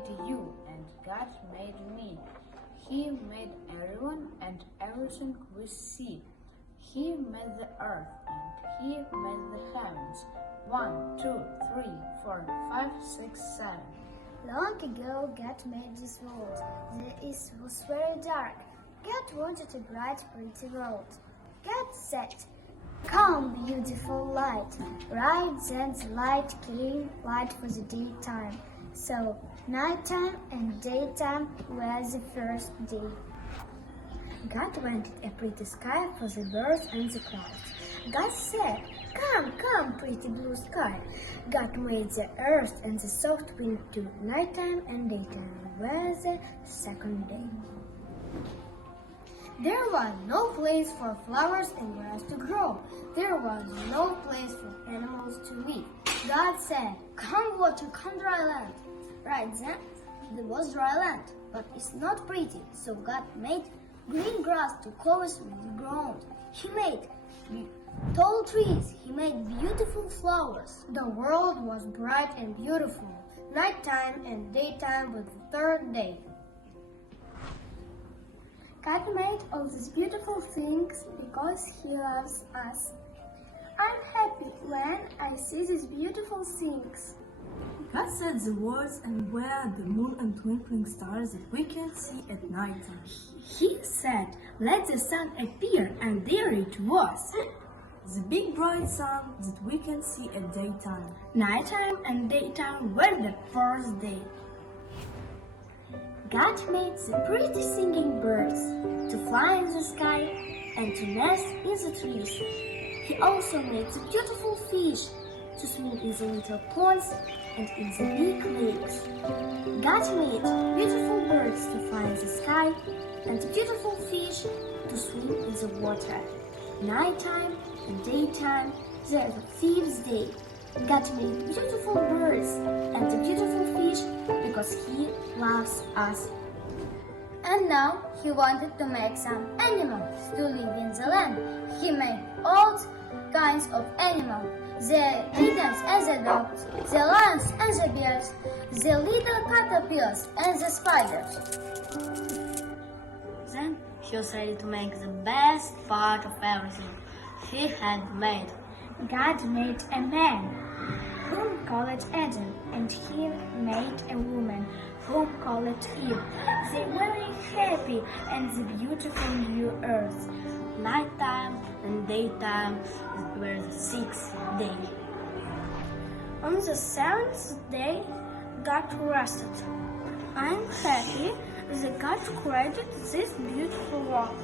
made you, and God made me. He made everyone and everything we see. He made the earth and he made the heavens. One, two, three, four, five, six, seven. Long ago, God made this world. The east was very dark. God wanted a bright, pretty world. God said, Come, beautiful light. Right then the light came, light for the daytime. So, nighttime and daytime were the first day. God wanted a pretty sky for the birds and the clouds. God said, Come, come, pretty blue sky. God made the earth and the soft wind too. Nighttime and daytime were the second day. There was no place for flowers and grass to grow. There was no place for animals to live. God said, Come water, come dry land. Right then, there was dry land, but it's not pretty. So God made green grass to cover the ground. He made tall trees. He made beautiful flowers. The world was bright and beautiful. Nighttime and daytime were the third day. God made all these beautiful things because He loves us. I'm happy when I see these beautiful things. God said the words and were the moon and twinkling stars that we can see at night. He said, Let the sun appear, and there it was. The big bright sun that we can see at daytime. Nighttime and daytime were the first day. God made the pretty singing birds to fly in the sky and to nest in the trees. He also made the beautiful fish to swim in the little ponds and in the big lakes. God made beautiful birds to fly in the sky and beautiful fish to swim in the water. Nighttime and daytime, there's the fifth day. God made beautiful birds and the beautiful fish because He loves us. And now He wanted to make some animals to live in the land. He made all kinds of animals. The kittens and the dogs, the lions and the bears, the little caterpillars and the spiders. Then he decided to make the best part of everything he had made. God made a man whom called Adam, and he made a woman whom called Eve. They were very happy and the beautiful new earth. Nighttime and daytime were the sixth day. On the seventh day, God rested. I'm happy that God created this beautiful world.